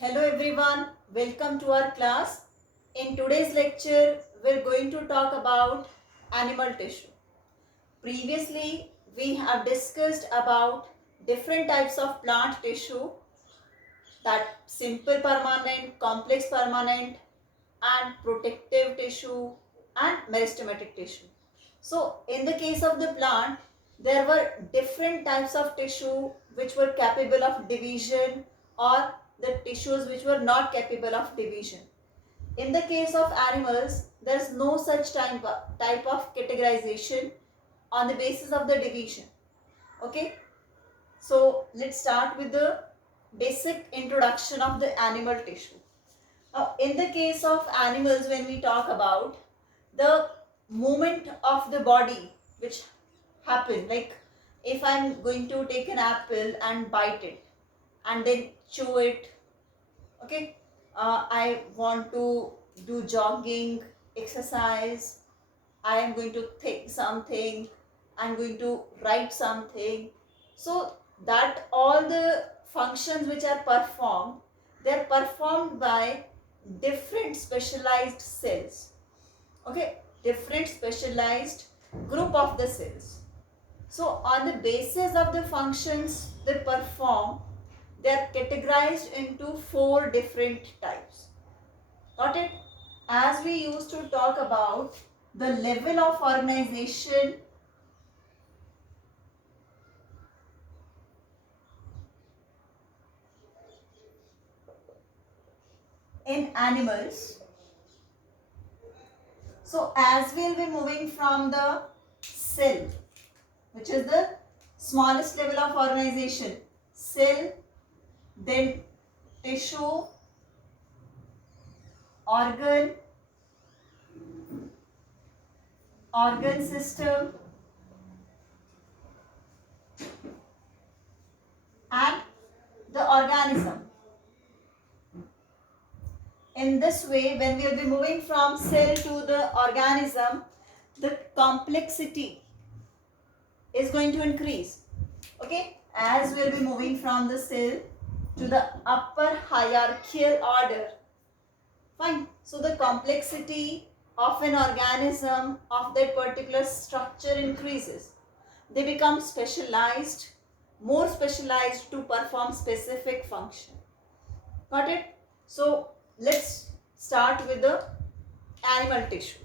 Hello everyone, welcome to our class. In today's lecture, we're going to talk about animal tissue. Previously, we have discussed about different types of plant tissue, that simple permanent, complex permanent, and protective tissue and meristematic tissue. So, in the case of the plant, there were different types of tissue which were capable of division, or the tissues which were not capable of division. In the case of animals, there is no such type of categorization on the basis of the division. Okay, so let's start with the basic introduction of the animal tissue. Now, in the case of animals, when we talk about the movement of the body which happen, like if I'm going to take an apple and bite it and then chew it, okay, I want to do jogging, exercise, I am going to think something, I'm going to write something. So that all the functions which are performed, they are performed by different specialized cells. Okay, different specialized group of the cells. So on the basis of the functions they perform, they are categorized into 4 different types. Got it? As we used to talk about the level of organization in animals. So as we'll be moving from the cell, which is the smallest level of organization, cell, then tissue, organ, organ system, and the organism. In this way, when we will be moving from cell to the organism, the complexity is going to increase. Okay, as we will be moving from the cell to the upper hierarchical order. Fine. So the complexity of an organism, of that particular structure, increases. They become specialized, more specialized to perform specific function. Got it? So let's start with the animal tissue.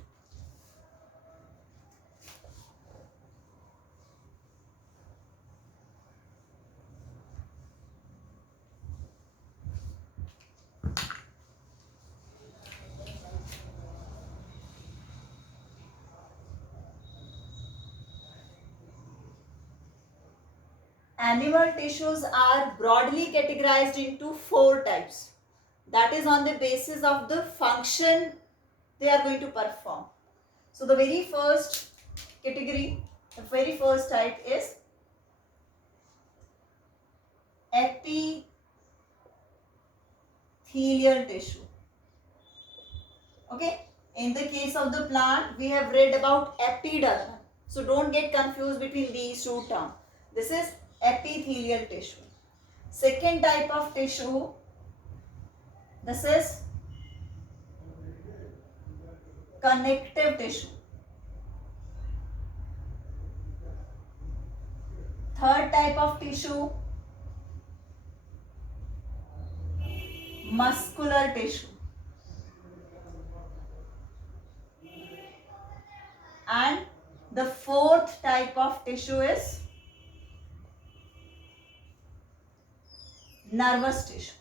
Animal tissues are broadly categorized into 4 types. That is on the basis of the function they are going to perform. So the very first category, the very first type is epithelial tissue. Okay, in the case of the plant, we have read about epidermis. So don't get confused between these two terms. This is epithelial tissue. Second type of tissue, this is connective tissue. Third type of tissue, muscular tissue. And the fourth type of tissue is nervous tissue.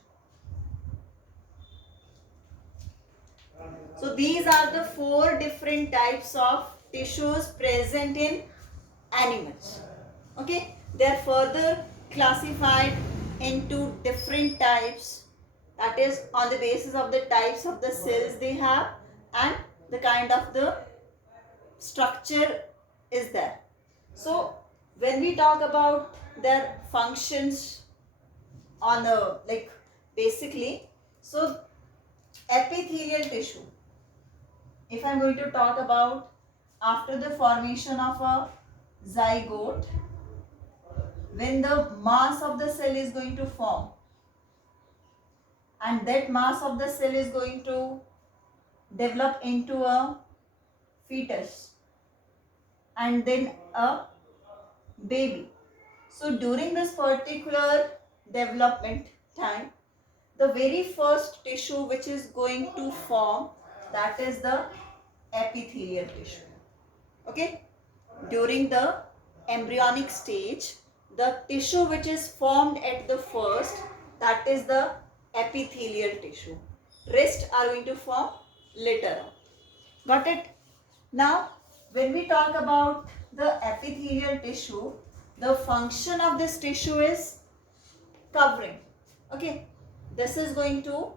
So these are the 4 different types of tissues present in animals. Okay, they are further classified into different types, that is on the basis of the types of the cells they have and the kind of the structure is there. So when we talk about their functions on a basically, so epithelial tissue, if I'm going to talk about after the formation of a zygote, when the mass of the cell is going to form and that mass of the cell is going to develop into a fetus and then a baby. So during this particular development time, the very first tissue which is going to form, that is the epithelial tissue. Okay, during the embryonic stage, the tissue which is formed at the first, that is the epithelial tissue. Rest are going to form later on. Got it? Now when we talk about the epithelial tissue, the function of this tissue is covering. Okay, this is going to,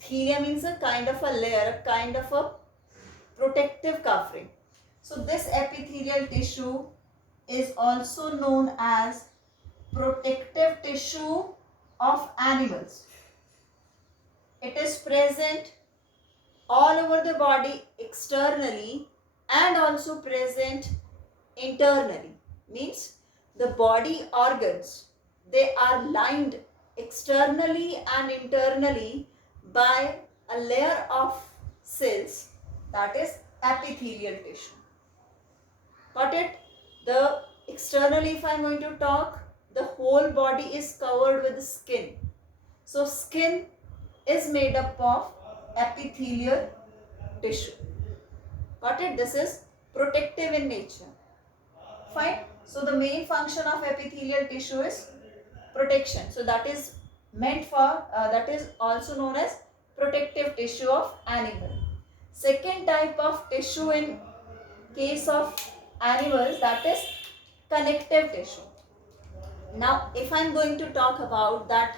thelia means a kind of a layer, a kind of a protective covering. So this epithelial tissue is also known as protective tissue of animals. It is present all over the body externally and also present internally. Means the body organs, they are lined externally and internally by a layer of cells, that is epithelial tissue. Got it? The externally, if I am going to talk, the whole body is covered with skin. So skin is made up of epithelial tissue. Got it? This is protective in nature. Fine. So the main function of epithelial tissue is protection. So that is meant for, that is also known as protective tissue of animal. Second type of tissue in case of animals, that is connective tissue. Now if I am going to talk about that,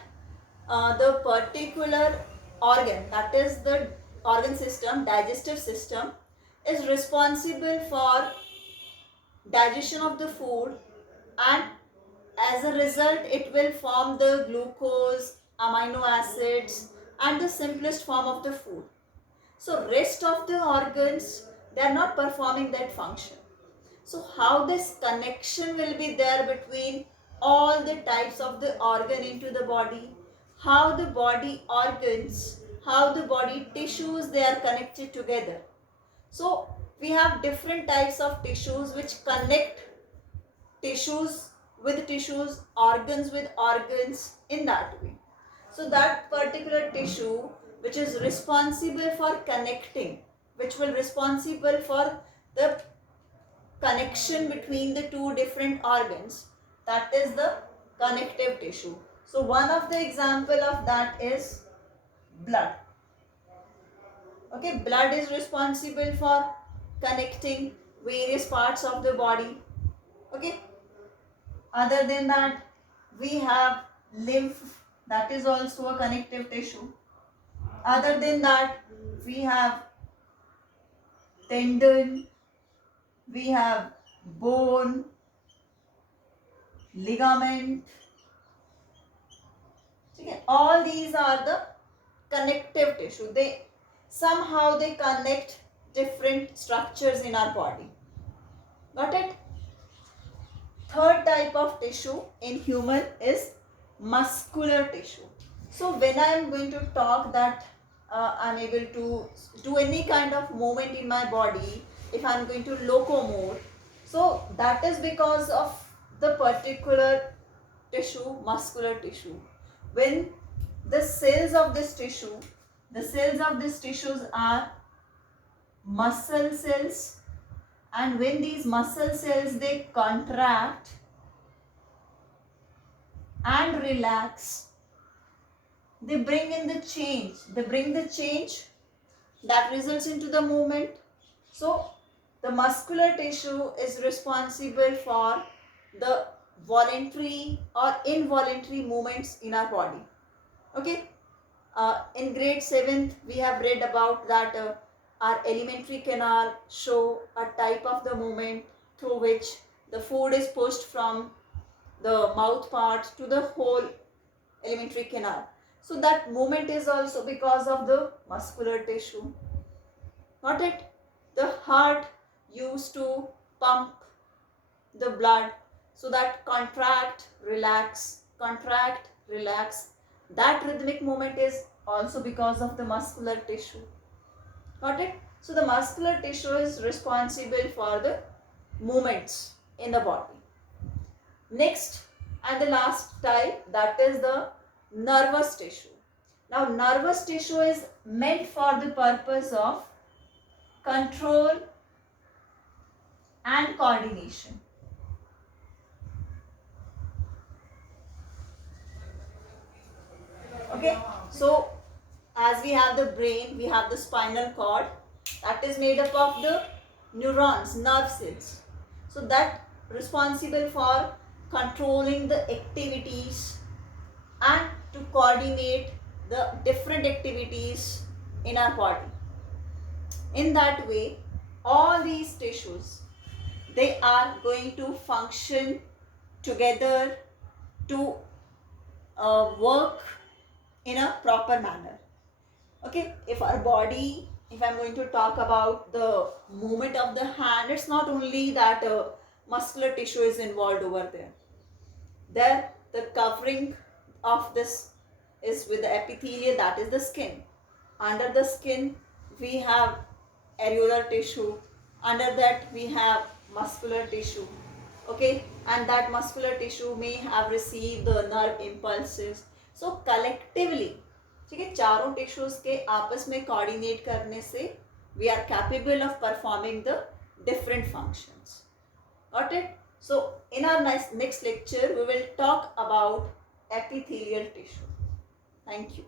the particular organ, that is the organ system, digestive system, is responsible for digestion of the food, and as a result it will form the glucose, amino acids and the simplest form of the food. So rest of the organs, they are not performing that function. So how this connection will be there between all the types of the organ into the body, how the body organs, how the body tissues, they are connected together. So we have different types of tissues which connect tissues with tissues, organs with organs in that way. So that particular tissue which is responsible for connecting, which will responsible for the connection between the two different organs, that is the connective tissue. So one of the example of that is blood. Okay, blood is responsible for connecting various parts of the body. Okay, other than that we have lymph, that is also a connective tissue. Other than that we have tendon, we have bone, ligament. Okay, all these are the connective tissue. They somehow they connect different structures in our body. Got it? Third type of tissue in human is muscular tissue. So when I am going to talk that I am able to do any kind of movement in my body, if I am going to locomote, so that is because of the particular tissue, muscular tissue. When the cells of this tissue, the cells of these tissues are muscle cells, and when these muscle cells they contract and relax, they bring in the change, they bring the change that results into the movement. So the muscular tissue is responsible for the voluntary or involuntary movements in our body. Okay, in grade 7th we have read about that our alimentary canal show a type of the movement through which the food is pushed from the mouth part to the whole alimentary canal. So that movement is also because of the muscular tissue. Got it? The heart used to pump the blood, so that contract, relax, That rhythmic movement is also because of the muscular tissue. Got it? So the muscular tissue is responsible for the movements in the body. Next and the last type, that is the nervous tissue. Now nervous tissue is meant for the purpose of control and coordination. Okay, so as we have the brain, we have the spinal cord that is made up of the neurons, nerve cells. So that responsible for controlling the activities and to coordinate the different activities in our body. In that way, all these tissues, they are going to function together to work in a proper manner. Okay, if our body, if I'm going to talk about the movement of the hand, it's not only that muscular tissue is involved over there. There, the covering of this is with the epithelium, that is the skin. Under the skin, we have areolar tissue. Under that, we have muscular tissue. Okay, and that muscular tissue may have received the nerve impulses. So collectively, ठीक है, चारों tissues के आपस में coordinate करने से we are capable of performing the different functions. Got it? So in our next lecture we will talk about epithelial tissue. Thank you.